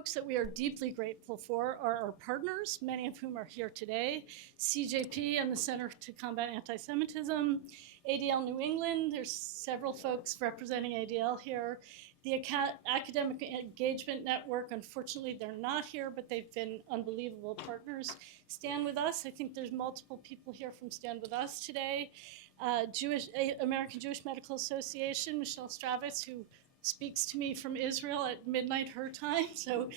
folks that we are deeply grateful for are our partners, many of whom are here today. CJP and the Center to Combat Anti-Semitism, ADL New England, there's several folks representing ADL here. The Academic Engagement Network, unfortunately, they're not here, but they've been unbelievable partners. Stand With Us, I think there's multiple people here from Stand With Us today. American Jewish Medical Association, Michelle Stravis, who speaks to me from Israel at midnight her time. So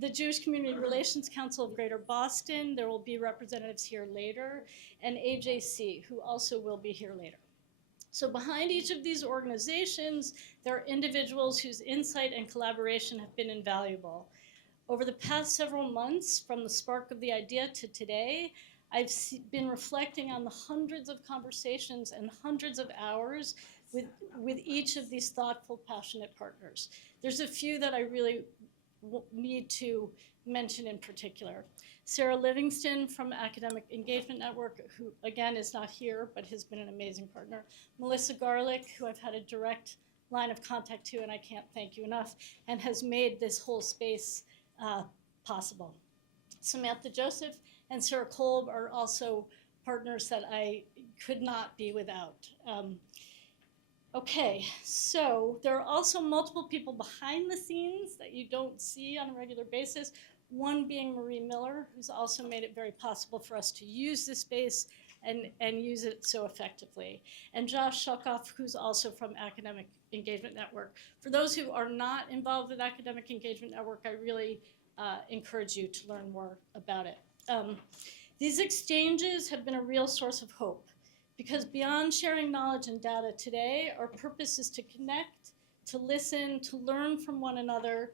the Jewish Community Relations Council of Greater Boston, there will be representatives here later, and AJC, who also will be here later. So behind each of these organizations, there are individuals whose insight and collaboration have been invaluable. Over the past several months, from the spark of the idea to today, I've been reflecting on the hundreds of conversations and hundreds of hours with each of these thoughtful, passionate partners. There's a few that I really need to mention in particular. Sarah Livingston from Academic Engagement Network, who again is not here, but has been an amazing partner. Melissa Garlick, who I've had a direct line of contact to, and I can't thank you enough, and has made this whole space possible. Samantha Joseph and Sarah Kolb are also partners that I could not be without. Okay, so there are also multiple people behind the scenes that you don't see on a regular basis, one being Marie Miller, who's also made it very possible for us to use this space and use it so effectively. And Josh Shukoff, who's also from Academic Engagement Network. For those who are not involved with Academic Engagement Network, I really encourage you to learn more about it. These exchanges have been a real source of hope, because beyond sharing knowledge and data today, our purpose is to connect, to listen, to learn from one another,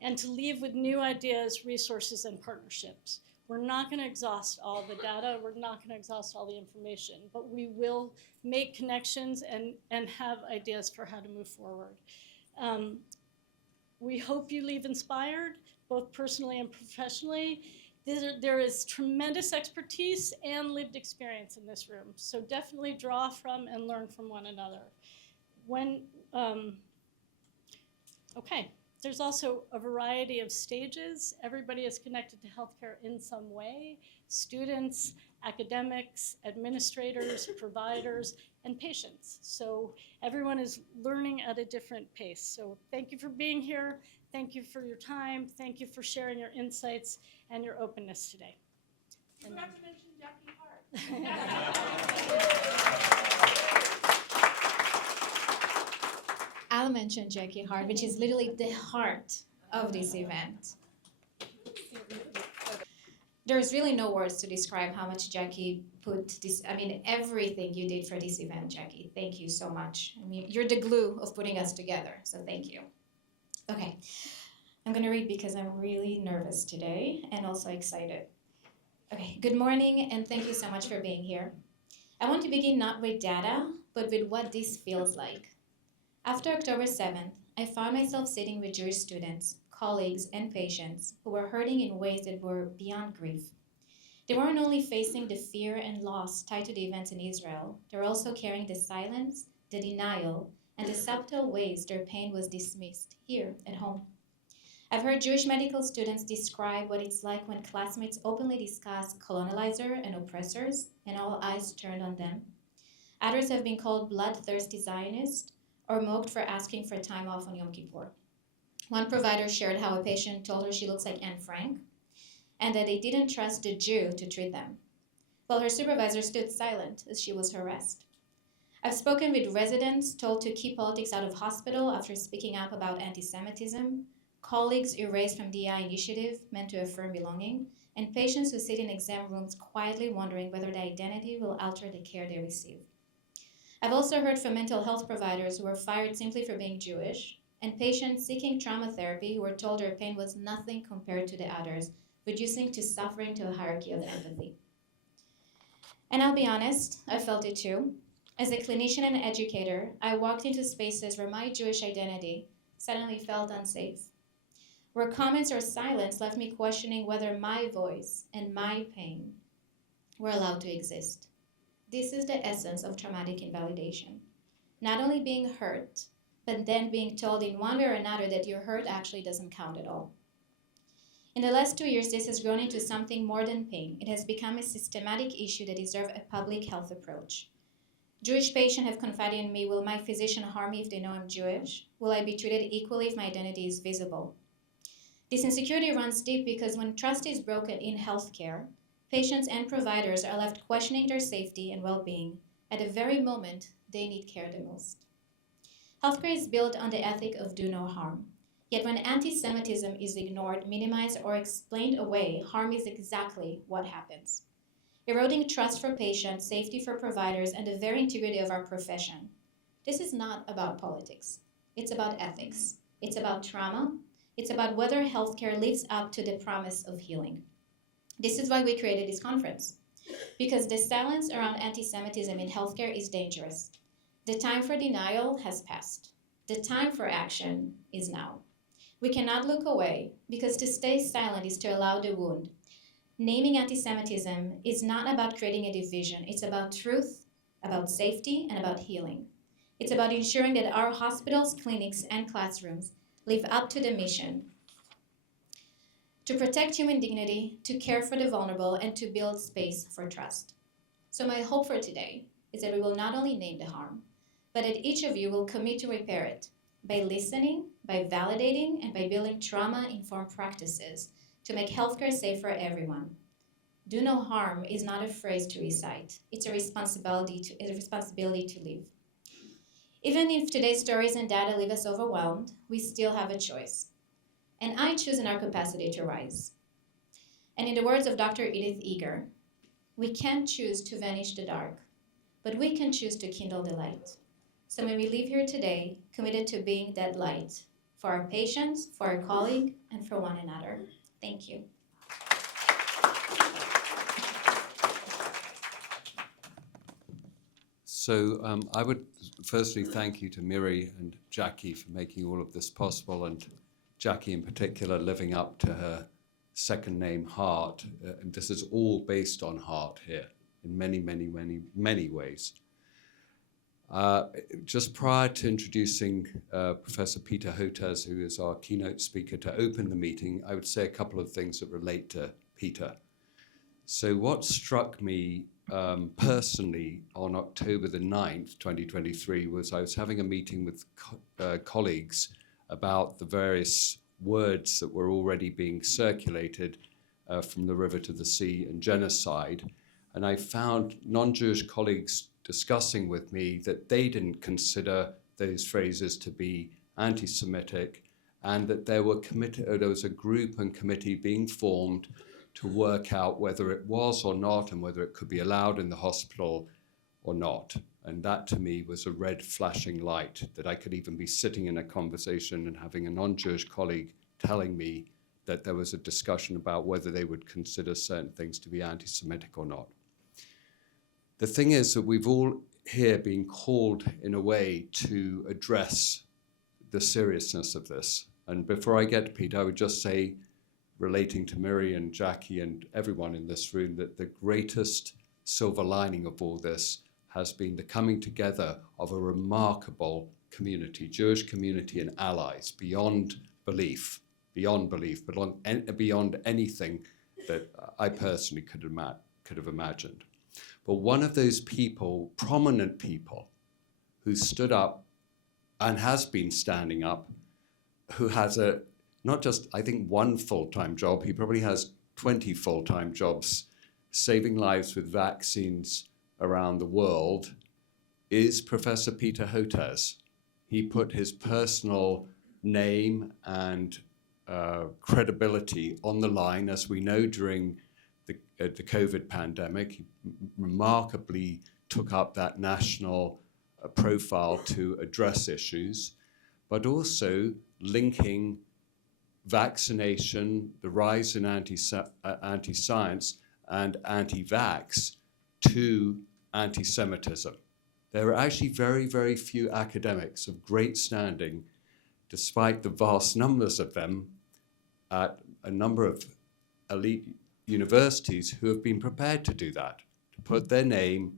and to leave with new ideas, resources, and partnerships. We're not going to exhaust all the data, we're not going to exhaust all the information, but we will make connections and have ideas for how to move forward. We hope you leave inspired, both personally and professionally. There is tremendous expertise and lived experience in this room, so definitely draw from and learn from one another. Okay, there's also a variety of stages. Everybody is connected to healthcare in some way: students, academics, administrators, providers, and patients. So everyone is learning at a different pace. So thank you for being here. Thank you for your time. Thank you for sharing your insights and your openness today. You forgot to mention Jackie Hart. I'll mention Jackie Hart, which is literally the heart of this event. There's really no words to describe how much Jackie put this, everything you did for this event, Jackie. Thank you so much. You're the glue of putting us together, so thank you. Okay, I'm gonna read because I'm really nervous today and also excited. Okay, good morning and thank you so much for being here. I want to begin not with data, but with what this feels like. After October 7th, I found myself sitting with Jewish students, colleagues, and patients who were hurting in ways that were beyond grief. They weren't only facing the fear and loss tied to the events in Israel, they were also carrying the silence, the denial, and the subtle ways their pain was dismissed here at home. I've heard Jewish medical students describe what it's like when classmates openly discuss colonizer and oppressors and all eyes turned on them. Others have been called bloodthirsty Zionists or mocked for asking for time off on Yom Kippur. One provider shared how a patient told her she looks like Anne Frank and that they didn't trust the Jew to treat them, while her supervisor stood silent as she was harassed. I've spoken with residents told to keep politics out of hospital after speaking up about anti-Semitism, colleagues erased from DI initiative meant to affirm belonging, and patients who sit in exam rooms quietly wondering whether their identity will alter the care they receive. I've also heard from mental health providers who were fired simply for being Jewish, and patients seeking trauma therapy who were told their pain was nothing compared to the others, reducing to suffering to a hierarchy of empathy. And I'll be honest, I felt it too. As a clinician and educator, I walked into spaces where my Jewish identity suddenly felt unsafe, where comments or silence left me questioning whether my voice and my pain were allowed to exist. This is the essence of traumatic invalidation. Not only being hurt, but then being told in one way or another that your hurt actually doesn't count at all. In the last 2 years, this has grown into something more than pain. It has become a systematic issue that deserves a public health approach. Jewish patients have confided in me, will my physician harm me if they know I'm Jewish? Will I be treated equally if my identity is visible? This insecurity runs deep because when trust is broken in healthcare, patients and providers are left questioning their safety and well-being at the very moment they need care the most. Healthcare is built on the ethic of do no harm. Yet when anti-Semitism is ignored, minimized, or explained away, harm is exactly what happens. Eroding trust for patients, safety for providers, and the very integrity of our profession. This is not about politics. It's about ethics. It's about trauma. It's about whether healthcare lives up to the promise of healing. This is why we created this conference. Because the silence around anti-Semitism in healthcare is dangerous. The time for denial has passed. The time for action is now. We cannot look away, because to stay silent is to allow the wound. Naming anti-Semitism is not about creating a division. It's about truth, about safety, and about healing. It's about ensuring that our hospitals, clinics, and classrooms live up to the mission to protect human dignity, to care for the vulnerable, and to build space for trust. So my hope for today is that we will not only name the harm, but that each of you will commit to repair it by listening, by validating, and by building trauma-informed practices to make healthcare safe for everyone. Do no harm is not a phrase to recite. It's a responsibility to live. Even if today's stories and data leave us overwhelmed, we still have a choice. And I choose in our capacity to rise. And in the words of Dr. Edith Eger, we can't choose to vanish the dark, but we can choose to kindle the light. So when we leave here today, committed to being that light for our patients, for our colleague, and for one another. Thank you. So I would firstly thank you to Miri and Jackie for making all of this possible, and Jackie in particular living up to her second name, Hart. And this is all based on Hart here in many, many, many, many ways. Just prior to introducing Professor Peter Hotez, who is our keynote speaker, to open the meeting, I would say a couple of things that relate to Peter. So what struck me personally on October the 9th, 2023, was I was having a meeting with colleagues about the various words that were already being circulated from the river to the sea and genocide. And I found non-Jewish colleagues discussing with me that they didn't consider those phrases to be anti-Semitic, and that there was a group and committee being formed to work out whether it was or not, and whether it could be allowed in the hospital or not. And that to me was a red flashing light, that I could even be sitting in a conversation and having a non-Jewish colleague telling me that there was a discussion about whether they would consider certain things to be anti-Semitic or not. The thing is that we've all here been called in a way to address the seriousness of this. And before I get to Pete, I would just say, relating to Miri and Jackie and everyone in this room, that the greatest silver lining of all this has been the coming together of a remarkable community, Jewish community and allies, beyond belief, but beyond anything that I personally could have imagined. But one of those people, prominent people, who stood up and has been standing up, who has not just, I think, one full-time job, he probably has 20 full-time jobs, saving lives with vaccines around the world, is Professor Peter Hotez. He put his personal name and credibility on the line, as we know during the COVID pandemic. He remarkably took up that national profile to address issues, but also linking vaccination, the rise in anti-science and anti-vax to anti-Semitism. There are actually very, very few academics of great standing, despite the vast numbers of them at a number of elite universities, who have been prepared to do that, to put their name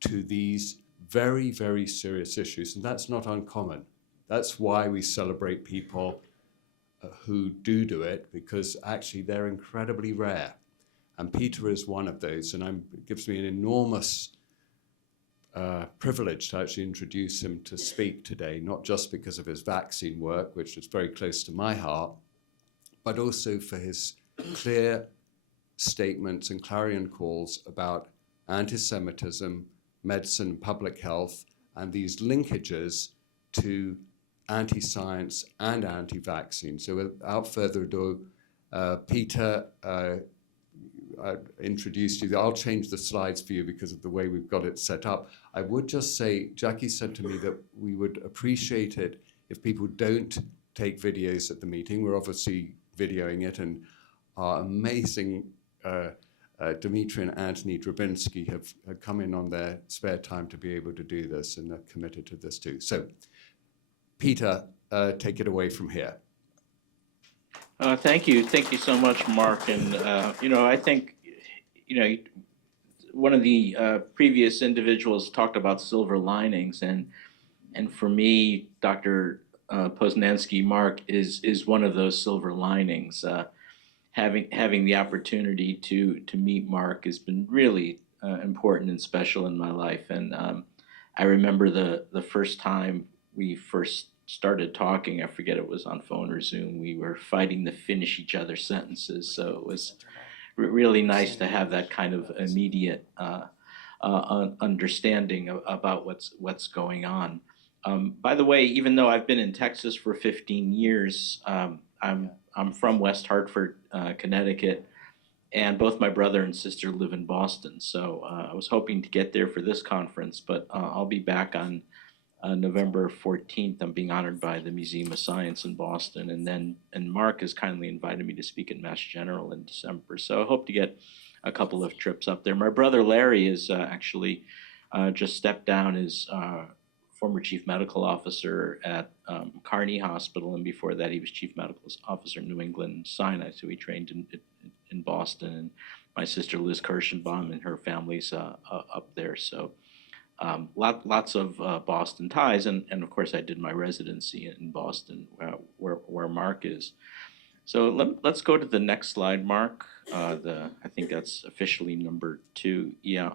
to these very, very serious issues. And that's not uncommon. That's why we celebrate people who do it, because actually they're incredibly rare. And Peter is one of those, and it gives me an enormous privilege to actually introduce him to speak today, not just because of his vaccine work, which is very close to my heart, but also for his clear statements and clarion calls about anti-Semitism, medicine, public health, and these linkages to anti-science and anti-vaccine. So without further ado, Peter introduced you. I'll change the slides for you because of the way we've got it set up. I would just say, Jackie said to me that we would appreciate it if people don't take videos at the meeting. We're obviously videoing it, and our amazing Dmitry and Anthony Drabinsky have come in on their spare time to be able to do this, and they're committed to this too. So, Peter, take it away from here. Thank you so much, Mark. And I think one of the previous individuals talked about silver linings, and for me, Dr. Poznansky, Mark is one of those silver linings. Having the opportunity to meet Mark has been really important and special in my life. And I remember the first time we first started talking, I forget it was on phone or Zoom, we were fighting to finish each other's sentences. So it was really nice to have that kind of immediate understanding about what's going on. By the way, even though I've been in Texas for 15 years, I'm from West Hartford, Connecticut, and both my brother and sister live in Boston. So I was hoping to get there for this conference, but I'll be back on November 14th. I'm being honored by the Museum of Science in Boston, and Mark has kindly invited me to speak at Mass General in December. So I hope to get a couple of trips up there. My brother Larry is actually just stepped down as former chief medical officer at Carney Hospital, and before that he was chief medical officer at New England Sinai. So he trained in Boston, and my sister Liz Kirschenbaum and her family's up there. So. Lots of Boston ties, and of course I did my residency in Boston, where Mark is. So let's go to the next slide, Mark. I think that's officially number 2. Yeah.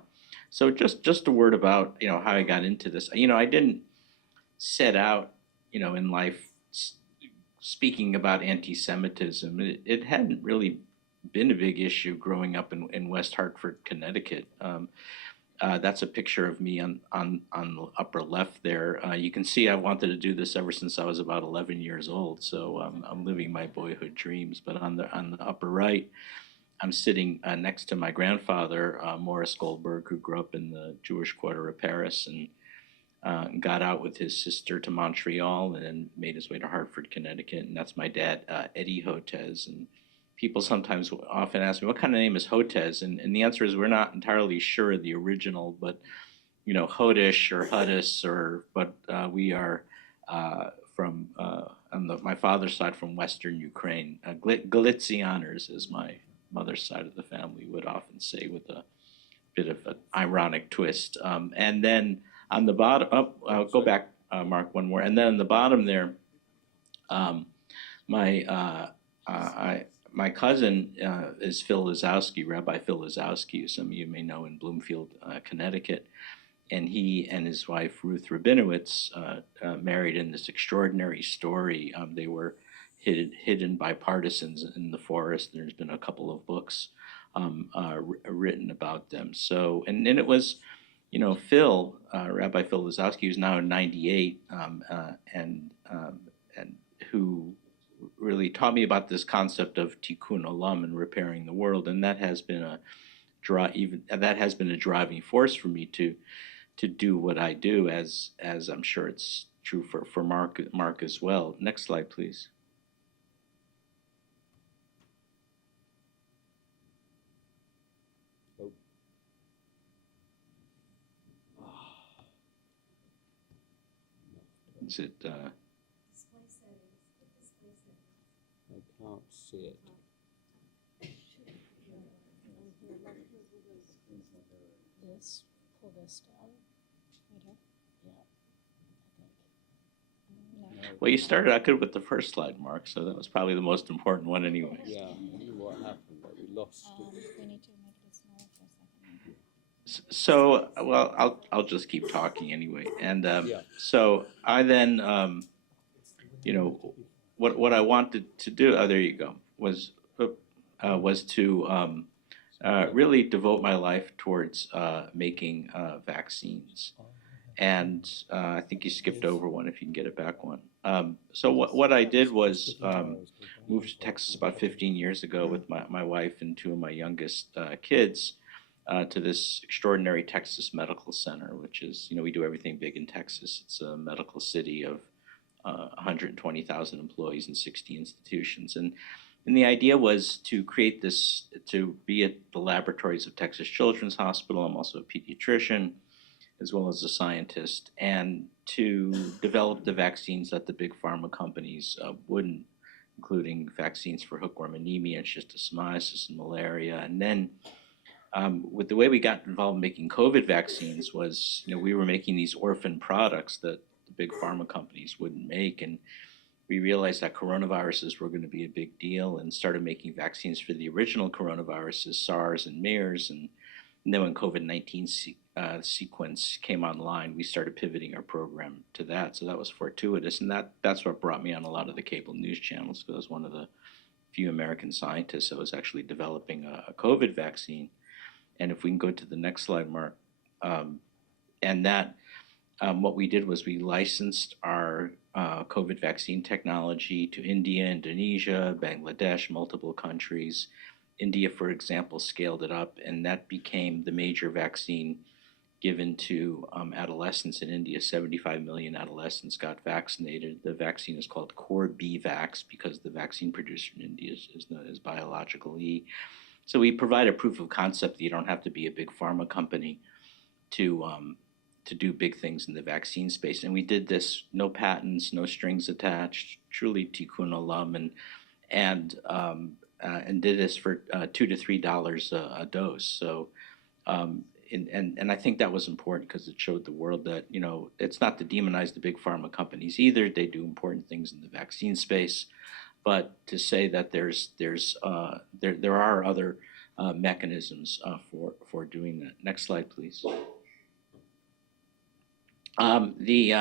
So just a word about how I got into this. I didn't set out in life speaking about anti-Semitism. It hadn't really been a big issue growing up in West Hartford, Connecticut. That's a picture of me on the upper left there. You can see I wanted to do this ever since I was about 11 years old, so I'm living my boyhood dreams. But on the upper right, I'm sitting next to my grandfather, Morris Goldberg, who grew up in the Jewish quarter of Paris and got out with his sister to Montreal and then made his way to Hartford, Connecticut. And that's my dad, Eddie Hotez. And people sometimes often ask me, what kind of name is Hotez? And the answer is we're not entirely sure of the original, but, Hodish or Hudis, but we are from, on my father's side, from Western Ukraine. Galizianers, as my mother's side of the family would often say, with a bit of an ironic twist. And then on the bottom, I'll go back, Mark, one more. And then on the bottom there, my cousin is Phil Lazowski, Rabbi Phil Lazowski, who some of you may know, in Bloomfield, Connecticut. And he and his wife, Ruth Rabinowitz, married in this extraordinary story. They were hidden by partisans in the forest. There's been a couple of books written about them. So, and then it was, Phil, Rabbi Phil Lazowski, who's now 98, and who really taught me about this concept of tikkun olam and repairing the world, and that has been a driving force for me to do what I do, as I'm sure it's true for Mark as well. Next slide, please. Is it? I can't see it. Pull this down. Right here? Yeah. I think. No. Well, you started out good with the first slide, Mark, so that was probably the most important one anyway. Yeah, I don't know what happened, but we lost it. We need to make it smaller for a second. So, well, I'll just keep talking anyway. And Yeah. so I then, you know, what I wanted to do, oh, there you go, was to really devote my life towards making vaccines. And I think you skipped over one, if you can get it back one. So what I did was moved to Texas about 15 years ago with my wife and two of my youngest kids to this extraordinary Texas Medical Center, which is, we do everything big in Texas. It's a medical city of 120,000 employees and 60 institutions. And the idea was to create this, to be at the laboratories of Texas Children's Hospital. I'm also a pediatrician, as well as a scientist, and to develop the vaccines that the big pharma companies wouldn't, including vaccines for hookworm anemia and schistosomiasis and malaria. And then with the way we got involved in making COVID vaccines was, we were making these orphan products that the big pharma companies wouldn't make. And we realized that coronaviruses were going to be a big deal and started making vaccines for the original coronaviruses, SARS and MERS. And then when COVID-19 sequence came online, we started pivoting our program to that. So that was fortuitous. And that's what brought me on a lot of the cable news channels, because I was one of the few American scientists that was actually developing a COVID vaccine. And if we can go to the next slide, Mark, what we did was we licensed our COVID vaccine technology to India, Indonesia, Bangladesh, multiple countries. India, for example, scaled it up, and that became the major vaccine given to adolescents in India. 75 million adolescents got vaccinated. The vaccine is called Corbevax because the vaccine producer in India is known as Biological E. So we provide a proof of concept that you don't have to be a big pharma company to do big things in the vaccine space. And we did this, no patents, no strings attached, truly tikkun olam, and did this for $2 to $3 a dose. So, and I think that was important because it showed the world that, it's not to demonize the big pharma companies either. They do important things in the vaccine space, but to say that there are other mechanisms for doing that. Next slide, please. The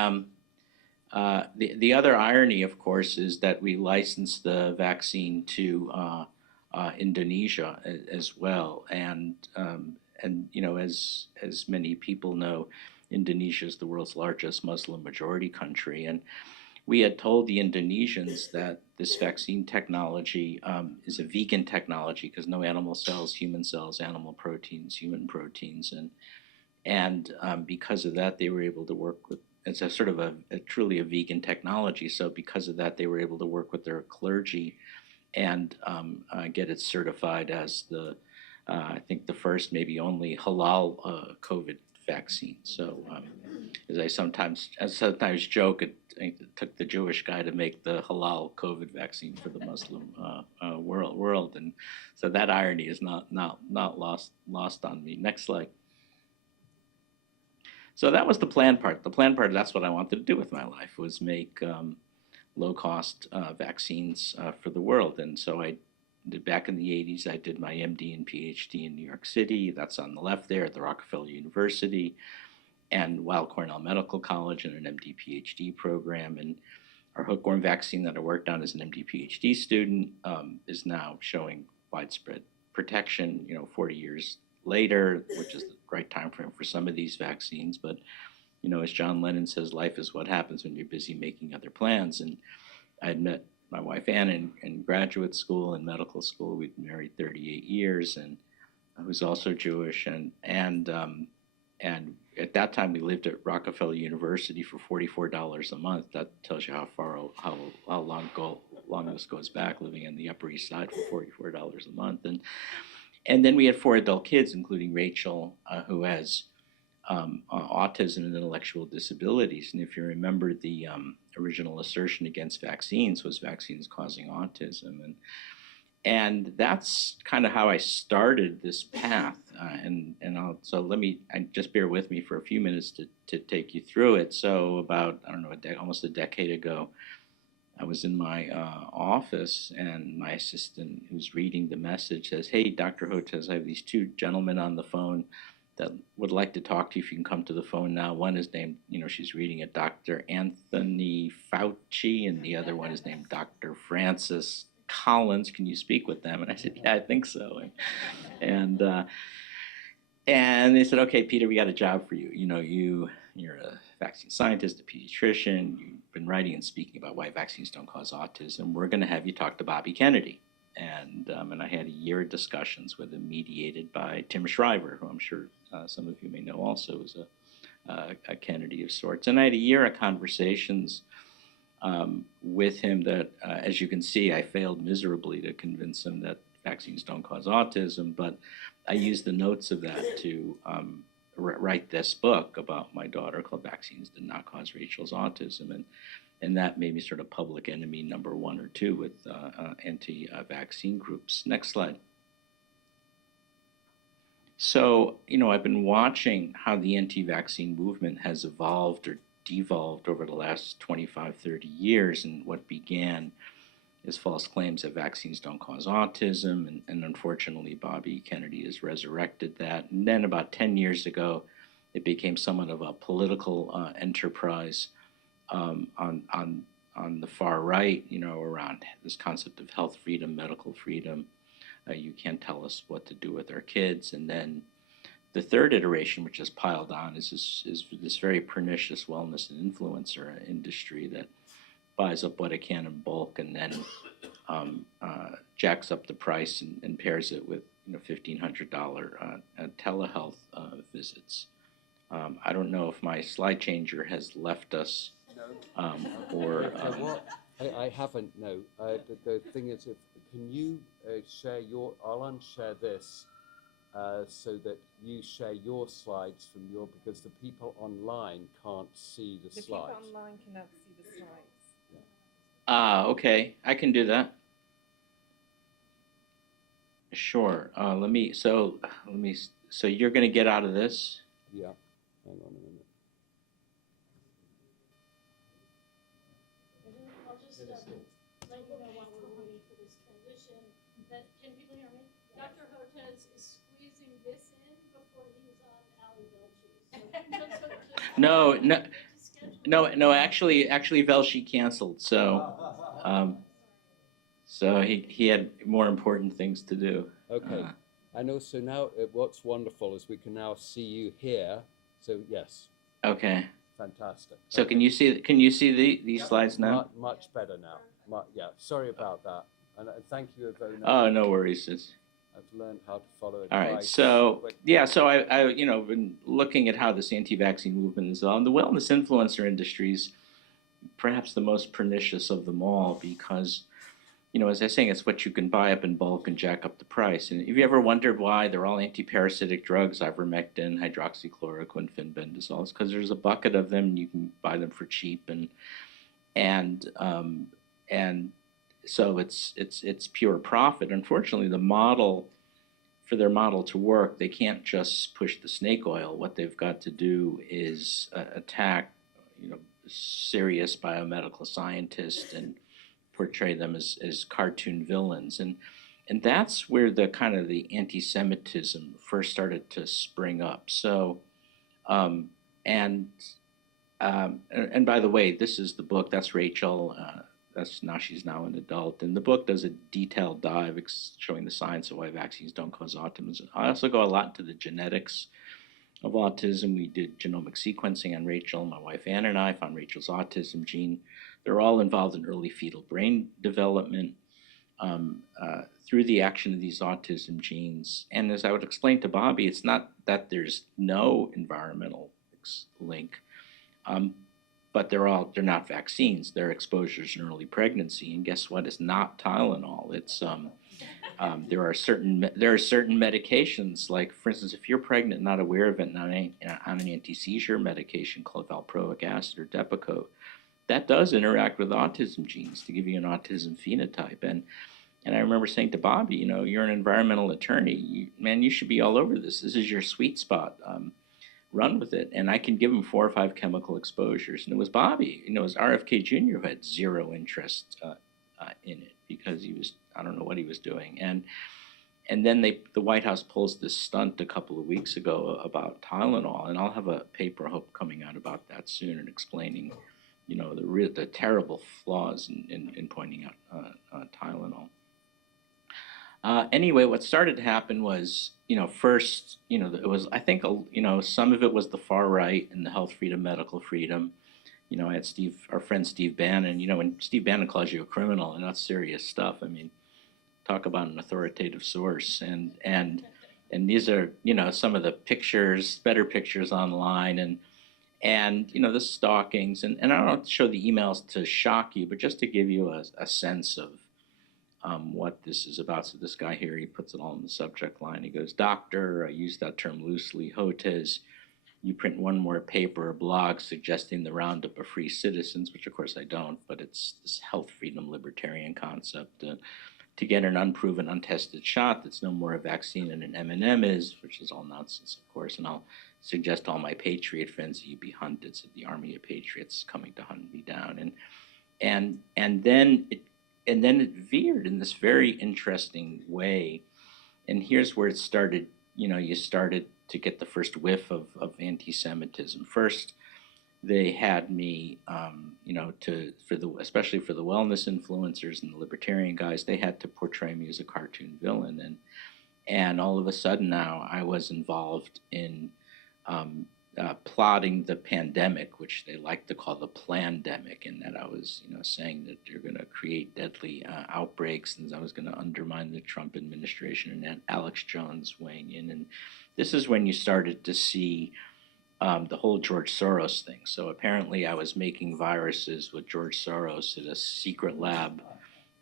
other irony, of course, is that we licensed the vaccine to Indonesia as well, and as many people know, Indonesia is the world's largest Muslim majority country, and we had told the Indonesians that this vaccine technology is a vegan technology because no animal cells, human cells, animal proteins, human proteins, and because of that, they were able to work with. It's a sort of a truly a vegan technology. So because of that, they were able to work with their clergy and get it certified as I think the first, maybe only halal COVID vaccine. So as I sometimes joke, it took the Jewish guy to make the halal COVID vaccine for the Muslim world, and so that irony is not lost on me. Next slide. So that was the plan part. The plan part, that's what I wanted to do with my life, was make low-cost vaccines for the world. And so I did, back in the 80s, I did my MD and PhD in New York City. That's on the left there at the Rockefeller University and Weill Cornell Medical College in an MD PhD program. And our hookworm vaccine that I worked on as an MD PhD student is now showing widespread protection, 40 years later, which is the right time frame for some of these vaccines. But, as John Lennon says, life is what happens when you're busy making other plans. And I had met my wife Ann in graduate school and medical school. We'd been married 38 years, and I was also Jewish. And at that time, we lived at Rockefeller University for $44 a month. That tells you how long this goes back, living on the Upper East Side for $44 a month. And then we had 4 adult kids, including Rachel, who has autism and intellectual disabilities. And if you remember, the original assertion against vaccines was vaccines causing autism. And that's kind of how I started this path. Just bear with me for a few minutes to take you through it. So about, almost a decade ago, I was in my office, and my assistant, who's reading the message, says, "Hey, Dr. Hotez, I have these two gentlemen on the phone that would like to talk to you if you can come to the phone now. One is named, she's reading it, Dr. Anthony Fauci, and the other one is named Dr. Francis Collins. Can you speak with them?" And I said, "Yeah, I think so." And they said, "Okay, Peter, we got a job for you. You're a vaccine scientist, a pediatrician. You've been writing and speaking about why vaccines don't cause autism. We're going to have you talk to Bobby Kennedy." And I had a year of discussions with him, mediated by Tim Shriver, who I'm sure some of you may know also is a Kennedy of sorts. And I had a year of conversations with him that, as you can see, I failed miserably to convince him that vaccines don't cause autism, but I used the notes of that to write this book about my daughter called Vaccines Did Not Cause Rachel's Autism. And that made me sort of public enemy number 1 or 2 with anti-vaccine groups. Next slide. So, I've been watching how the anti-vaccine movement has evolved or devolved over the last 25, 30 years, and what began as false claims that vaccines don't cause autism, and unfortunately Bobby Kennedy has resurrected that. And then about 10 years ago, it became somewhat of a political enterprise on the far right, around this concept of health freedom, medical freedom. You can't tell us what to do with our kids. And then the third iteration, which is piled on, is this very pernicious wellness and influencer industry that buys up what it can in bulk and then jacks up the price and pairs it with $1,500 telehealth visits. I don't know if my slide changer has left us or. I haven't. No. The thing is, can you share your? I'll unshare this so that you share your slides from because the people online can't see the slides. The people online cannot see the slides. Okay, I can do that. Sure. So you're going to get out of this? Yeah. Hang on a minute. I'll just let you know while we're waiting for this transition that, can people hear me? Dr. Hotez is squeezing this in before he was on Ali Velshi. No. Actually, Velshi canceled. So he had more important things to do. Okay. And also now, what's wonderful is we can now see you here. So yes. Okay. Fantastic. So okay. Can you see these slides now? Much better now. Yeah. Sorry about that. And thank you, Ivona. Oh, no worries. I've learned how to follow advice. All right. So yeah. So I been looking at how this anti-vaccine movement is on. The wellness influencer industry is perhaps the most pernicious of them all because, as I was saying, it's what you can buy up in bulk and jack up the price. And have you ever wondered why they're all anti-parasitic drugs, ivermectin, hydroxychloroquine, fenbendazole? It's because there's a bucket of them and you can buy them for cheap. And so it's pure profit. Unfortunately, for their model to work, they can't just push the snake oil. What they've got to do is attack, serious biomedical scientists and portray them as cartoon villains. And that's where the kind of the anti-Semitism first started to spring up. So, and by the way, this is the book. That's Rachel. She's now an adult, and the book does a detailed dive showing the science of why vaccines don't cause autism. I also go a lot into the genetics of autism. We did genomic sequencing on Rachel. My wife Ann and I found Rachel's autism gene. They're all involved in early fetal brain development through the action of these autism genes. And as I would explain to Bobby, it's not that there's no environmental link. But they're not vaccines. They're exposures in early pregnancy, and guess what? It's not Tylenol. It's there are certain medications, like for instance, if you're pregnant and not aware of it, on an anti-seizure medication called valproic acid or Depakote, that does interact with autism genes to give you an autism phenotype. And I remember saying to Bobby, you're an environmental attorney. You should be all over this. This is your sweet spot. run with it. And I can give him 4 or 5 chemical exposures. And it was Bobby, it was RFK Jr. who had zero interest in it because he was, I don't know what he was doing. And then the White House pulls this stunt a couple of weeks ago about Tylenol, and I'll have a paper, I hope, coming out about that soon and explaining, the terrible flaws in pointing out Tylenol. Anyway, what started to happen was, first, it was, I think, some of it was the far right and the health freedom, medical freedom. I had our friend Steve Bannon, when Steve Bannon calls you a criminal, and that's serious stuff. I mean, talk about an authoritative source. And these are, some of the pictures, better pictures online, and the stalkings. And I don't have to show the emails to shock you, but just to give you a sense of what this is about. So this guy here, he puts it all in the subject line. He goes, "Doctor, I use that term loosely, Hotez, you print one more paper or blog suggesting the roundup of free citizens," which of course I don't, but it's this health freedom libertarian concept, to get an unproven, untested shot that's no more a vaccine than an M&M is, which is all nonsense, of course. And I'll suggest all my patriot friends that you be hunted, so the army of patriots coming to hunt me down. And then it veered in this very interesting way. And here's where it started, you started to get the first whiff of anti-Semitism. First, they had me, especially for the wellness influencers and the libertarian guys, they had to portray me as a cartoon villain. And all of a sudden now I was involved in plotting the pandemic, which they like to call the plandemic, and that I was, saying that they're going to create deadly outbreaks, and I was going to undermine the Trump administration, and then Alex Jones weighing in. And this is when you started to see the whole George Soros thing. So apparently I was making viruses with George Soros at a secret lab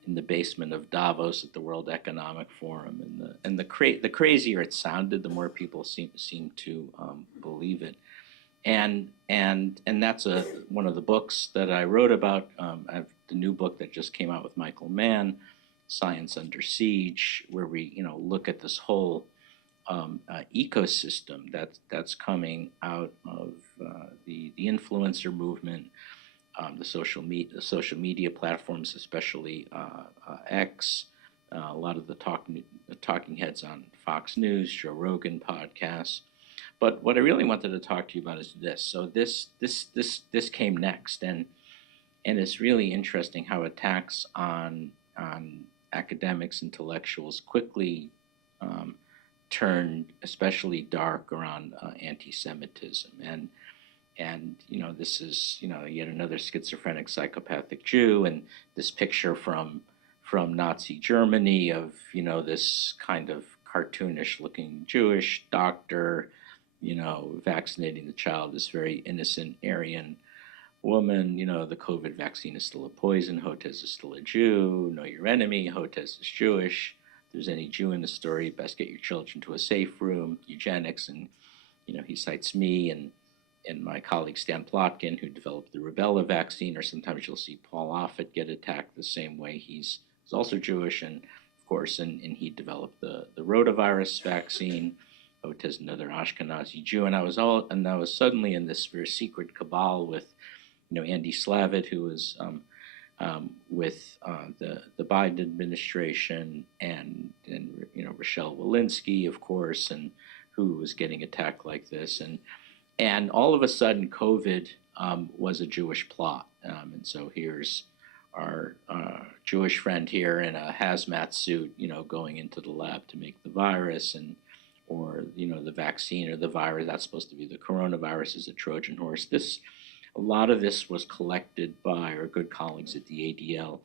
in the basement of Davos at the World Economic Forum. And the crazier it sounded, the more people seemed to believe it. And that's one of the books that I wrote about. I have the new book that just came out with Michael Mann, Science Under Siege, where we look at this whole ecosystem that's coming out of the influencer movement, the social media platforms, especially X, a lot of the talking heads on Fox News, Joe Rogan podcasts. But what I really wanted to talk to you about is this. So this came next, and it's really interesting how attacks on academics, intellectuals quickly turned especially dark around anti-Semitism. And this is yet another schizophrenic psychopathic Jew, and this picture from Nazi Germany of this kind of cartoonish looking Jewish doctor vaccinating the child, this very innocent Aryan woman. The COVID vaccine is still a poison. Hotez is still a Jew. Know your enemy. Hotez is Jewish. If there's any Jew in the story, best get your children to a safe room. Eugenics. And he cites me and my colleague Stan Plotkin, who developed the rubella vaccine. Or sometimes you'll see Paul Offit get attacked the same way. He's also Jewish, and of course, and he developed the rotavirus vaccine. Hotez, another Ashkenazi Jew, and I was suddenly in this very secret cabal with Andy Slavitt, who was with the Biden administration, and Rochelle Walensky, of course, and who was getting attacked like this, and all of a sudden COVID was a Jewish plot, and so here's our Jewish friend here in a hazmat suit, going into the lab to make the virus, or the vaccine or the virus that's supposed to be the coronavirus is a Trojan horse. A lot of this was collected by our good colleagues at the ADL.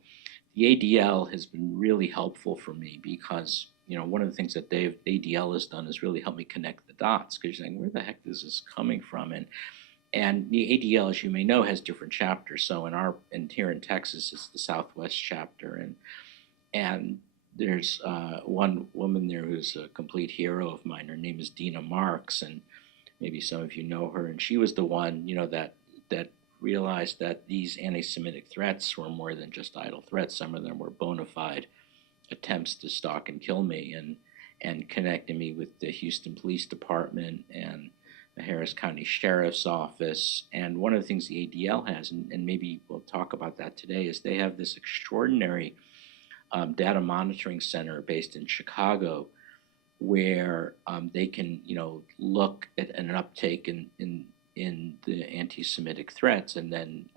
The ADL has been really helpful for me because one of the things that ADL has done is really help me connect the dots, because you're saying, where the heck is this coming from? And the ADL, as you may know, has different chapters. So here in Texas, it's the Southwest chapter, and there's one woman there who's a complete hero of mine. Her name is Dina Marks, and maybe some of you know her. And she was the one, that realized that these anti-Semitic threats were more than just idle threats. Some of them were bona fide attempts to stalk and kill me, and connected me with the Houston Police Department and the Harris County Sheriff's Office. And one of the things the ADL has, and maybe we'll talk about that today, is they have this extraordinary data monitoring center based in Chicago, where they can, look at an uptake in the anti-Semitic threats, and then,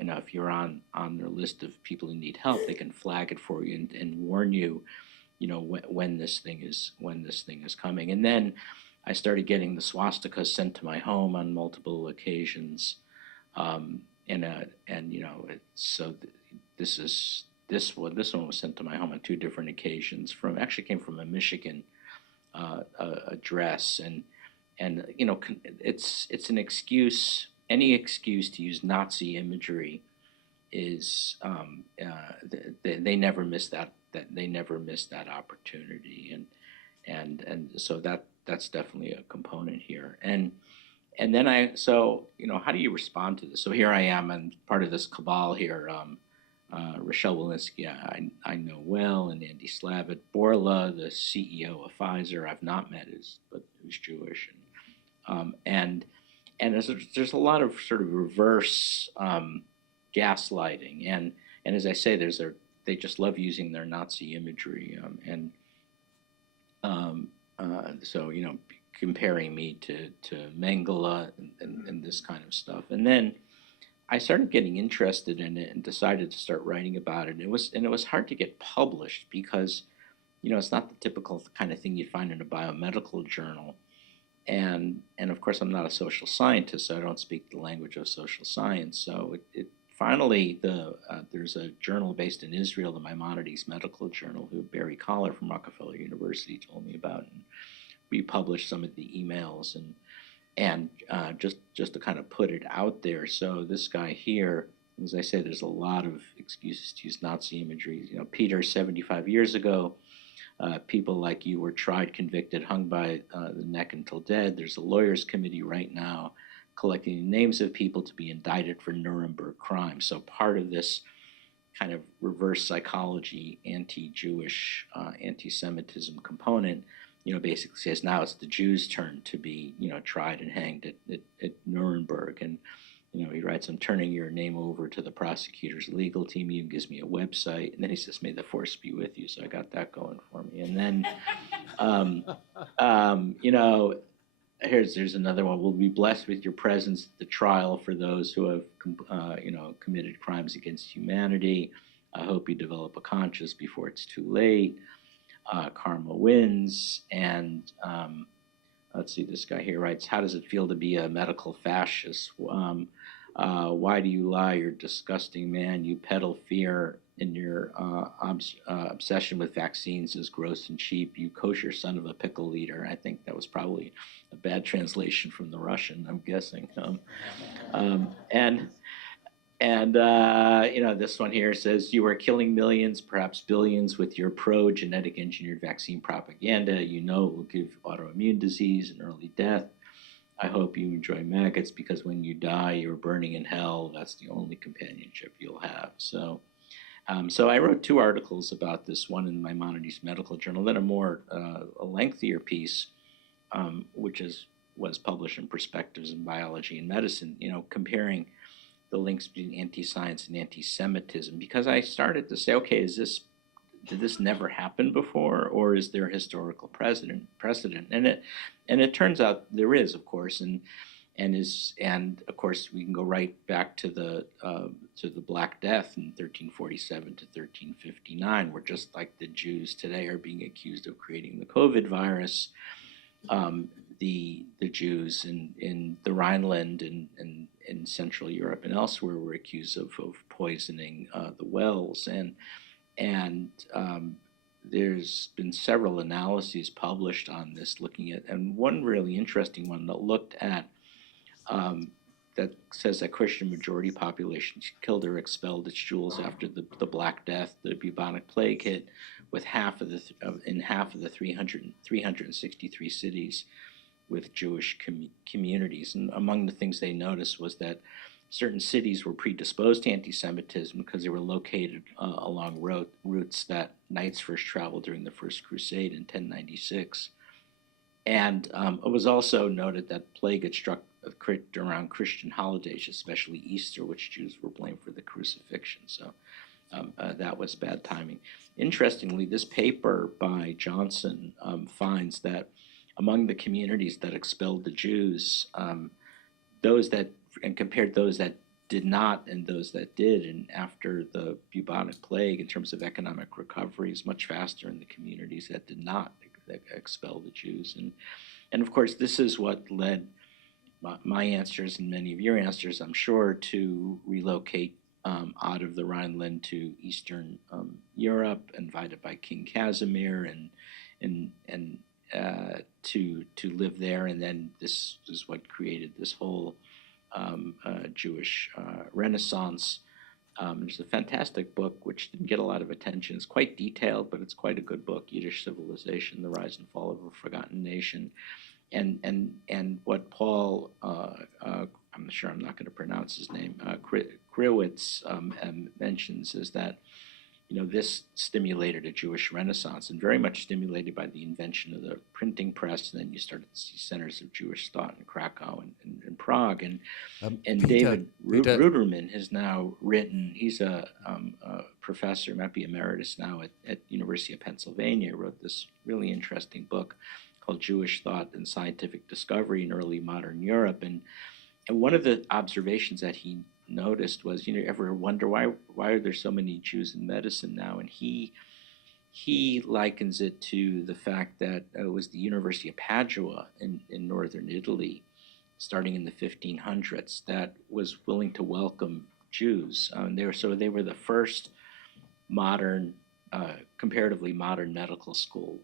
if you're on their list of people who need help, they can flag it for you and warn you, when this thing is coming. And then I started getting the swastikas sent to my home on multiple occasions, this one was sent to my home on 2 different occasions. Came from a Michigan address, and it's an excuse. Any excuse to use Nazi imagery is they never miss that opportunity, and so that's definitely a component here. And then how do you respond to this? So here I am, and part of this cabal here. Rochelle Walensky, I know well, and Andy Slavitt. Borla, the CEO of Pfizer, I've not met, but who's Jewish, and there's a lot of sort of reverse gaslighting, and as I say, they just love using their Nazi imagery, so comparing me to Mengele and this kind of stuff, and then I started getting interested in it and decided to start writing about it. And it was hard to get published because, it's not the typical kind of thing you'd find in a biomedical journal. And of course, I'm not a social scientist, so I don't speak the language of social science. So it finally, there's a journal based in Israel, the Maimonides Medical Journal, who Barry Collar from Rockefeller University told me about. And we published some of the emails and just to kind of put it out there. So this guy here, as I say, there's a lot of excuses to use Nazi imagery. Peter, 75 years ago, people like you were tried, convicted, hung by the neck until dead. There's a lawyers committee right now collecting the names of people to be indicted for Nuremberg crimes. So part of this kind of reverse psychology, anti-Jewish, anti-Semitism component, basically says now it's the Jews' turn to be, tried and hanged at Nuremberg. And, he writes, I'm turning your name over to the prosecutor's legal team. He gives me a website. And then he says, may the force be with you. So I got that going for me. And then, there's another one. We'll be blessed with your presence at the trial for those who have, committed crimes against humanity. I hope you develop a conscience before it's too late. Karma wins, and let's see, this guy here writes, how does it feel to be a medical fascist? Why do you lie? You're a disgusting man. You peddle fear, and your obsession with vaccines is gross and cheap. You kosher son of a pickle eater. I think that was probably a bad translation from the Russian, I'm guessing. This one here says, you are killing millions, perhaps billions, with your pro-genetic engineered vaccine propaganda. It will give autoimmune disease and early death. I hope you enjoy maggots, because when you die, you're burning in hell. That's the only companionship you'll have. So I wrote 2 articles about this, one in the Maimonides Medical Journal, then a lengthier piece, which was published in Perspectives in Biology and Medicine, comparing the links between anti-science and anti-Semitism, because I started to say, okay, did this never happen before, or is there a historical precedent? And it turns out there is, of course, and of course we can go right back to the Black Death in 1347 to 1359, where just like the Jews today are being accused of creating the COVID virus, the Jews in the Rhineland and in Central Europe and elsewhere were accused of poisoning the wells, and there's been several analyses published on this, looking at, and one really interesting one that looked at that says that Christian majority populations killed or expelled its Jews after the Black Death, the bubonic plague hit, with half of the 363 cities with Jewish communities. And among the things they noticed was that certain cities were predisposed to anti-Semitism because they were located along routes that knights first traveled during the First Crusade in 1096. It was also noted that plague had struck around Christian holidays, especially Easter, which Jews were blamed for the crucifixion. So that was bad timing. Interestingly, this paper by Johnson finds that among the communities that expelled the Jews, compared those that did not and those that did, and after the bubonic plague, in terms of economic recovery, is much faster in the communities that did not expel the Jews. And of course, this is what led my answers and many of your answers, I'm sure, to relocate out of the Rhineland to Eastern Europe, invited by King Casimir, and to live there. And then this is what created this whole Jewish Renaissance. There's a fantastic book which didn't get a lot of attention. It's quite detailed, but it's quite a good book, Yiddish Civilization, The Rise and Fall of a Forgotten Nation. And what Paul, I'm sure I'm not going to pronounce his name, Kriwitz mentions is that, this stimulated a Jewish Renaissance, and very much stimulated by the invention of the printing press. And then you started to see centers of Jewish thought in Krakow and Prague. And Peter, David Peter, Ruderman has now written, he's a professor, might be emeritus now at University of Pennsylvania, wrote this really interesting book called Jewish Thought and Scientific Discovery in Early Modern Europe. And one of the observations that he noticed was, ever wonder why are there so many Jews in medicine now? And he likens it to the fact that it was the University of Padua in northern Italy, starting in the 1500s, that was willing to welcome Jews. They were the first modern, comparatively modern medical school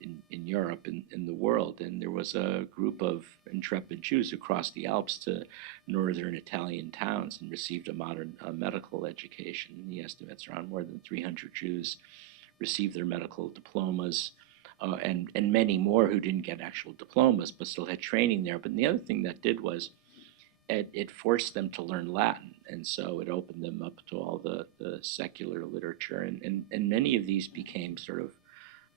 in Europe, in the world. And there was a group of intrepid Jews who crossed the Alps to northern Italian towns and received a modern medical education. And the estimates around more than 300 Jews received their medical diplomas, and many more who didn't get actual diplomas but still had training there. But the other thing that did was it forced them to learn Latin, and so it opened them up to all the secular literature, and many of these became sort of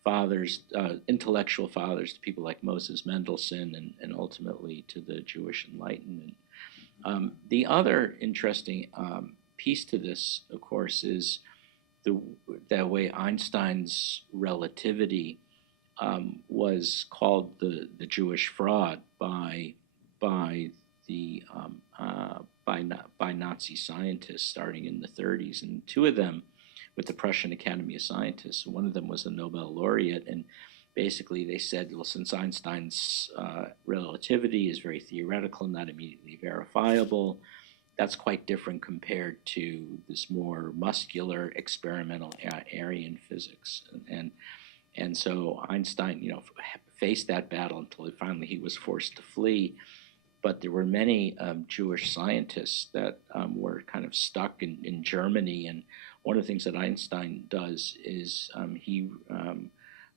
fathers, intellectual fathers to people like Moses Mendelssohn, and ultimately to the Jewish Enlightenment. The other interesting piece to this, of course, is the way Einstein's relativity was called the Jewish fraud by Nazi scientists starting in the 30s, and two of them with the Prussian Academy of Scientists. One of them was a Nobel laureate, and basically they said, well, since Einstein's relativity is very theoretical, not immediately verifiable, that's quite different compared to this more muscular experimental Aryan physics. And so Einstein, faced that battle until finally he was forced to flee. But there were many Jewish scientists that were kind of stuck in Germany. And one of the things that Einstein does is he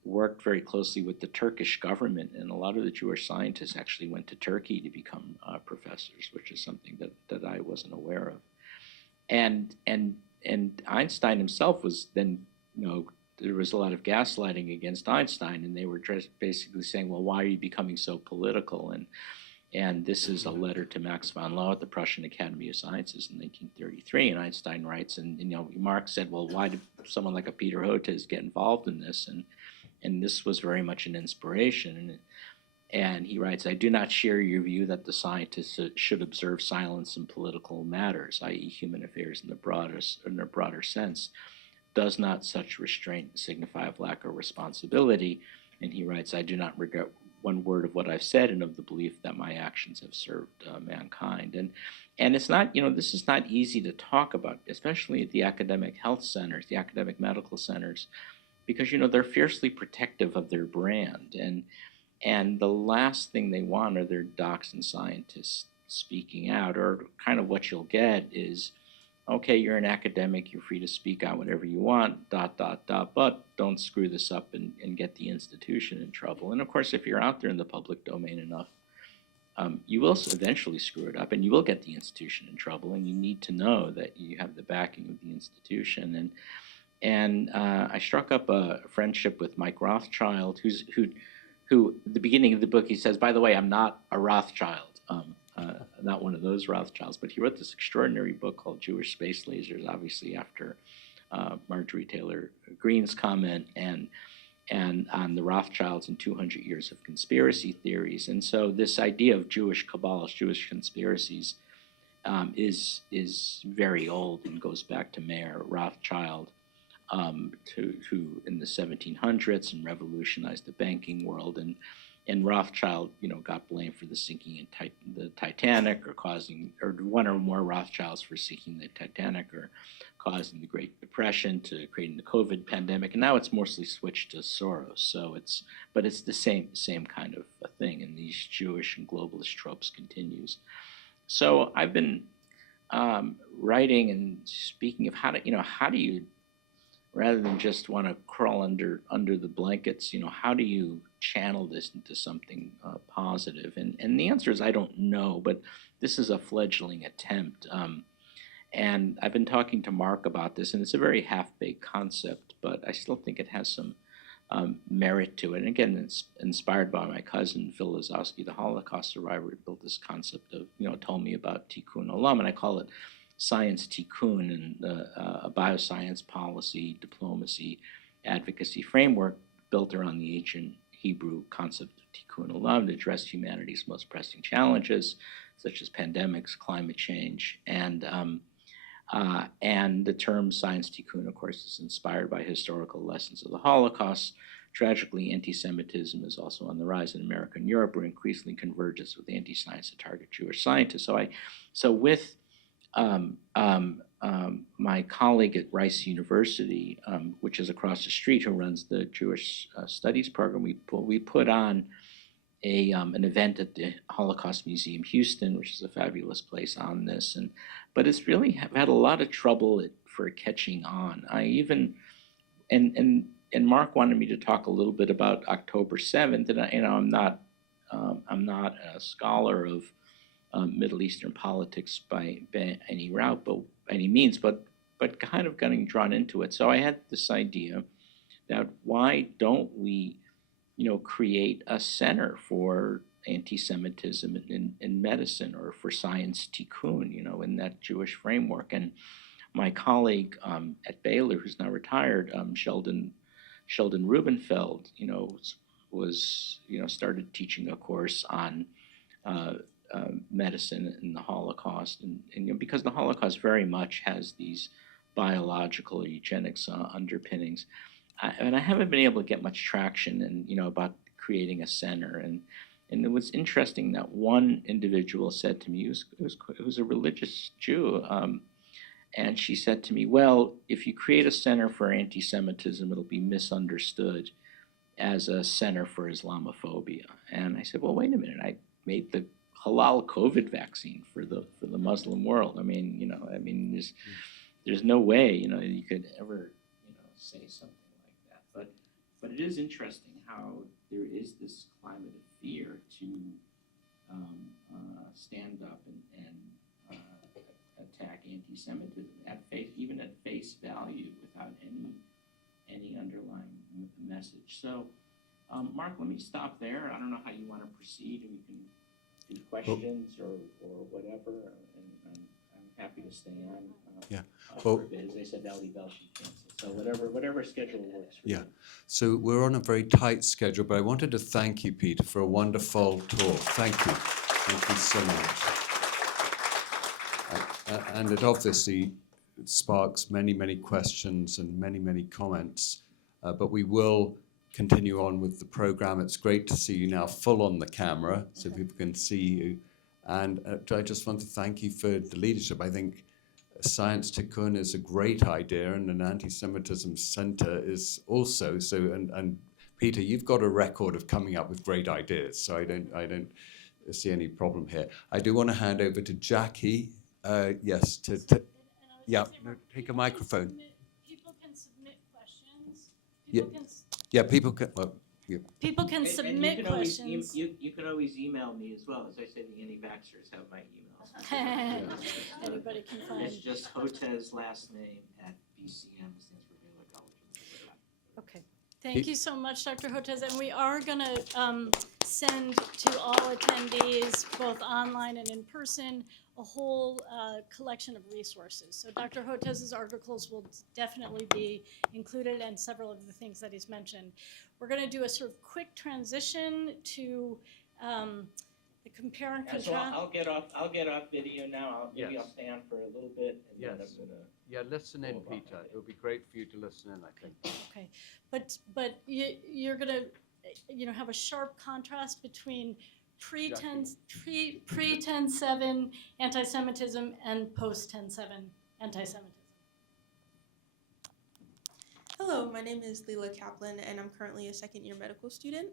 worked very closely with the Turkish government, and a lot of the Jewish scientists actually went to Turkey to become professors, which is something that I wasn't aware of. And Einstein himself was then, there was a lot of gaslighting against Einstein, and they were just basically saying, well, why are you becoming so political? And this is a letter to Max von Laue at the Prussian Academy of Sciences in 1933. And Einstein writes, and Marx said, well, why did someone like a Peter Hotez get involved in this? And this was very much an inspiration. And he writes, I do not share your view that the scientists should observe silence in political matters, i.e. human affairs in the broader sense. Does not such restraint signify a lack of responsibility? And he writes, I do not regret one word of what I've said, and of the belief that my actions have served mankind. And it's not, this is not easy to talk about, especially at the academic health centers, the academic medical centers, because, they're fiercely protective of their brand. And the last thing they want are their docs and scientists speaking out, or kind of what you'll get is, okay, you're an academic, you're free to speak out whatever you want, ... but don't screw this up and get the institution in trouble. And of course, if you're out there in the public domain enough, you will eventually screw it up, and you will get the institution in trouble, and you need to know that you have the backing of the institution. And I struck up a friendship with Mike Rothschild, who at the beginning of the book he says, by the way, I'm not a Rothschild, not one of those Rothschilds, but he wrote this extraordinary book called Jewish Space Lasers, obviously after Marjorie Taylor Greene's comment and on the Rothschilds and 200 years of conspiracy theories. And so this idea of Jewish cabals, Jewish conspiracies, is very old and goes back to Mayer Rothschild, who in the 1700s and revolutionized the banking world. And Rothschild, got blamed for the sinking in the Titanic, or one or more Rothschilds for sinking the Titanic, or causing the Great Depression, to creating the COVID pandemic. And now it's mostly switched to Soros. So it's the same kind of a thing. And these Jewish and globalist tropes continues. So I've been writing and speaking of how do you, rather than just want to crawl under the blankets, how do you channel this into something positive? And the answer is I don't know, but this is a fledgling attempt. And I've been talking to Mark about this, and it's a very half-baked concept, but I still think it has some merit to it. And again, it's inspired by my cousin, Phil Lazowski, the Holocaust survivor, who built this concept of, told me about Tikkun Olam, and I call it science tikkun, and a bioscience policy, diplomacy, advocacy framework built around the ancient Hebrew concept of tikkun olam to address humanity's most pressing challenges, such as pandemics, climate change, and the term science tikkun, of course, is inspired by historical lessons of the Holocaust. Tragically, anti-Semitism is also on the rise in America and Europe, where increasingly converges with anti-science to target Jewish scientists. So with my colleague at Rice University, which is across the street, who runs the Jewish Studies program, we put on an event at the Holocaust Museum Houston, which is a fabulous place, on this. But it's really had a lot of trouble for catching on. And Mark wanted me to talk a little bit about October 7th, and I'm not a scholar of Middle Eastern politics by any means, but kind of getting drawn into it. So I had this idea that why don't we, create a center for anti-Semitism in medicine, or for science tikkun, in that Jewish framework. And my colleague at Baylor, who's now retired, Sheldon Rubenfeld, started teaching a course on medicine and the Holocaust, and because the Holocaust very much has these biological or eugenics underpinnings, and I haven't been able to get much traction, about creating a center. And it was interesting that one individual said to me, who's a religious Jew, and she said to me, well, if you create a center for anti-Semitism, it'll be misunderstood as a center for Islamophobia. And I said, well, wait a minute, I made the halal COVID vaccine for the Muslim world. There's no way, you could ever, say something like that. But it is interesting how there is this climate of fear to stand up and attack anti-Semitism even at face value, without any underlying message. So, Mark, let me stop there. I don't know how you want to proceed, and we can do questions or whatever, and I'm happy to stay on. For a bit. As I said, Ellie Bell should cancel. So whatever schedule works for you. So we're on a very tight schedule, but I wanted to thank you, Peter, for a wonderful talk. Thank you. Thank you so much. And it obviously sparks many, many questions and many, many comments. But we will continue on with the program. It's great to see you now full on the camera, so people can see you. And I just want to thank you for the leadership. I think Science Tikkun is a great idea, and an anti-Semitism center is also so. And Peter, you've got a record of coming up with great ideas, so I don't see any problem here. I do want to hand over to Jackie. Yes, take a microphone. People can submit questions. People can. Well, People can submit you questions. You can always email me as well. As I said, the anti-vaxxers have my email. Anybody can find. It's just Hotez last name at BCM, stands for Baylor College. Okay. Thank you so much, Dr. Hotez. And we are going to send to all attendees, both online and in person, a whole collection of resources. So Dr. Hotez's articles will definitely be included, and several of the things that he's mentioned. We're going to do a sort of quick transition to the compare and Yeah, so contrast. I'll get off video now. Maybe Yes. I'll stay on for a little bit. And then Yes. I'm gonna, Yeah, listen in, Hold on. Peter. It would be great for you to listen in, I think. Okay, but you're gonna, have a sharp contrast between pre-10/7 anti-Semitism and post-10/7 anti-Semitism. Hello, my name is Leela Kaplan, and I'm currently a second-year medical student.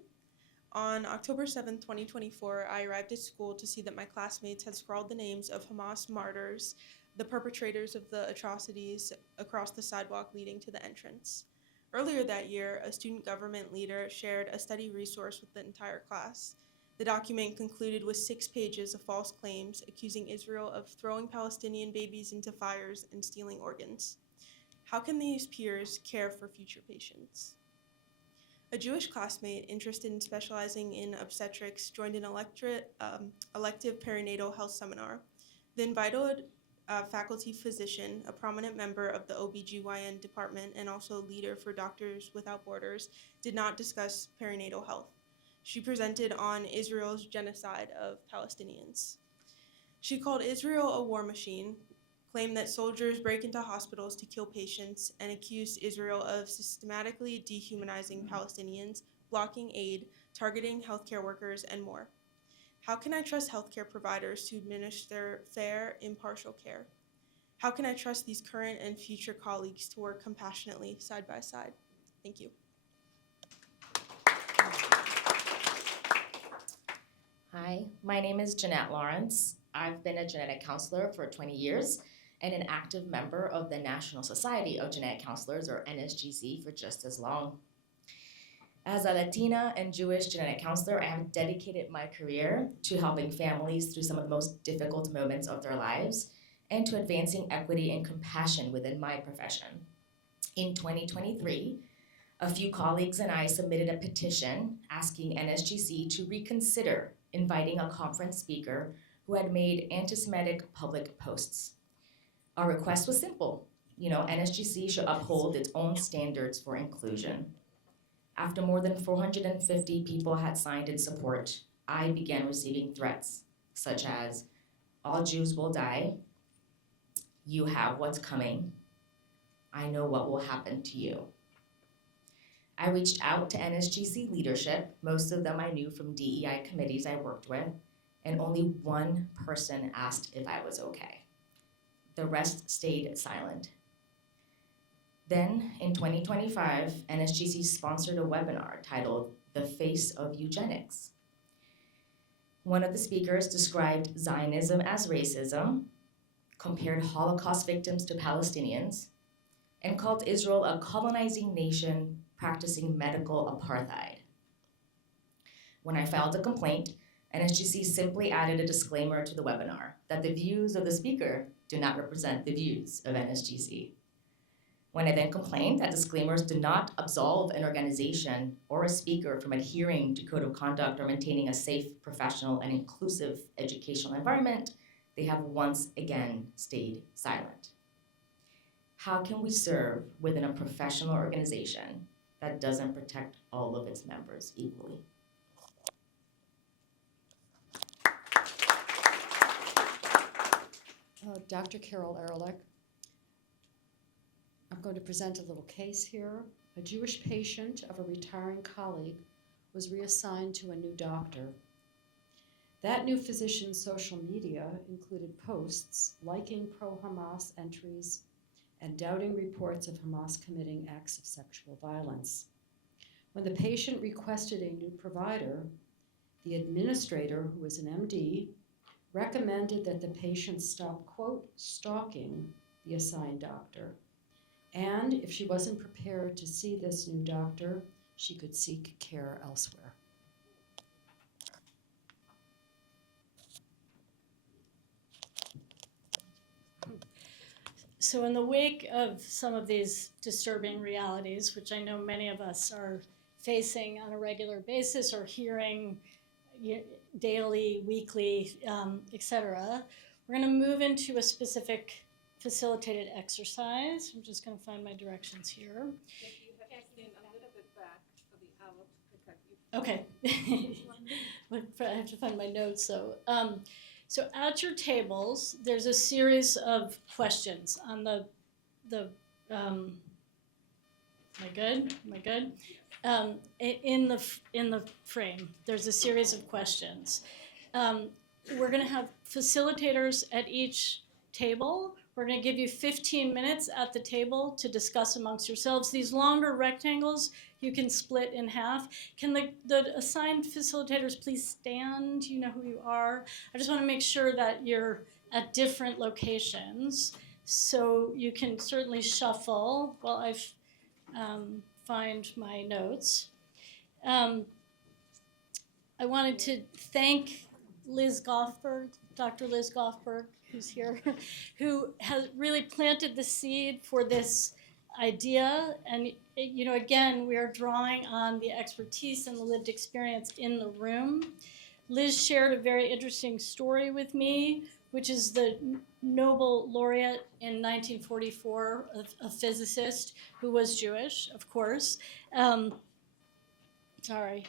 On October 7th, 2024, I arrived at school to see that my classmates had scrawled the names of Hamas martyrs, the perpetrators of the atrocities, across the sidewalk leading to the entrance. Earlier that year, a student government leader shared a study resource with the entire class. The document concluded with 6 pages of false claims accusing Israel of throwing Palestinian babies into fires and stealing organs. How can these peers care for future patients? A Jewish classmate interested in specializing in obstetrics joined an elective perinatal health seminar. The invited faculty physician, a prominent member of the OBGYN department and also leader for Doctors Without Borders, did not discuss perinatal health. She presented on Israel's genocide of Palestinians. She called Israel a war machine, claimed that soldiers break into hospitals to kill patients, and accused Israel of systematically dehumanizing Palestinians, blocking aid, targeting healthcare workers, and more. How can I trust healthcare providers to administer fair, impartial care? How can I trust these current and future colleagues to work compassionately side by side? Thank you. Hi, my name is Jeanette Lawrence. I've been a genetic counselor for 20 years and an active member of the National Society of Genetic Counselors, or NSGC, for just as long. As a Latina and Jewish genetic counselor, I have dedicated my career to helping families through some of the most difficult moments of their lives and to advancing equity and compassion within my profession. In 2023, a few colleagues and I submitted a petition asking NSGC to reconsider inviting a conference speaker who had made anti-Semitic public posts. Our request was simple. NSGC should uphold its own standards for inclusion. After more than 450 people had signed in support, I began receiving threats such as, "All Jews will die," "You have what's coming," "I know what will happen to you." I reached out to NSGC leadership, most of them I knew from DEI committees I worked with, and only one person asked if I was okay. The rest stayed silent. Then, in 2025, NSGC sponsored a webinar titled "The Face of Eugenics." One of the speakers described Zionism as racism, compared Holocaust victims to Palestinians, and called Israel a colonizing nation practicing medical apartheid. When I filed a complaint, NSGC simply added a disclaimer to the webinar that the views of the speaker do not represent the views of NSGC. When I then complained that disclaimers do not absolve an organization or a speaker from adhering to code of conduct or maintaining a safe, professional, and inclusive educational environment, they have once again stayed silent. How can we serve within a professional organization that doesn't protect all of its members equally? Dr. Carol Ehrlich. I'm going to present a little case here. A Jewish patient of a retiring colleague was reassigned to a new doctor. That new physician's social media included posts liking pro-Hamas entries and doubting reports of Hamas committing acts of sexual violence. When the patient requested a new provider, the administrator, who was an MD, recommended that the patient stop, quote, stalking the assigned doctor. And if she wasn't prepared to see this new doctor, she could seek care elsewhere. So in the wake of some of these disturbing realities, which I know many of us are facing on a regular basis or hearing daily, weekly, etc., we're going to move into a specific facilitated exercise. I'm just going to find my directions here. You have to stand a little bit back of the aisle because you. Okay. I have to find my notes, so. So at your tables, there's a series of questions on the am I good? Am I good? In the frame, there's a series of questions. We're going to have facilitators at each table. We're going to give you 15 minutes at the table to discuss amongst yourselves. These longer rectangles you can split in half. Can the assigned facilitators please stand? You know who you are. I just want to make sure that you're at different locations. So you can certainly shuffle while I find my notes. I wanted to thank Liz Goffberg, Dr. Liz Goffberg, who's here, who has really planted the seed for this idea. And, again, we are drawing on the expertise and the lived experience in the room. Liz shared a very interesting story with me, which is the Nobel laureate in 1944, a physicist who was Jewish, of course. Sorry.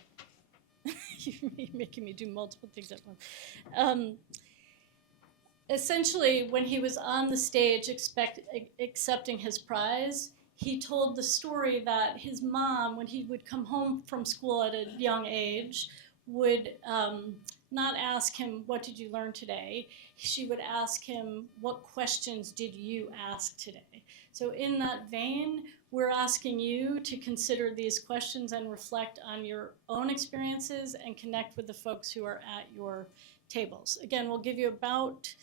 You're making me do multiple things at once. Essentially, when he was on the stage accepting his prize, he told the story that his mom, when he would come home from school at a young age, would not ask him, "What did you learn today?" She would ask him, "What questions did you ask today?" So in that vein, we're asking you to consider these questions and reflect on your own experiences and connect with the folks who are at your tables. Again, we'll give you about,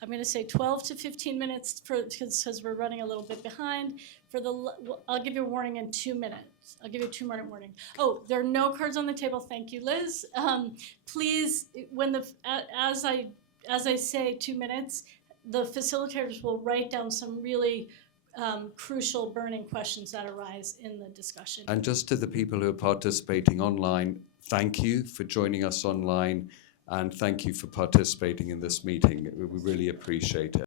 I'm going to say 12 to 15 minutes because we're running a little bit behind. I'll give you a warning in 2 minutes. I'll give you a 2-minute warning. Oh, there are no cards on the table. Thank you, Liz. Please, as I say 2 minutes, the facilitators will write down some really crucial burning questions that arise in the discussion. And just to the people who are participating online, thank you for joining us online, and thank you for participating in this meeting. We really appreciate it.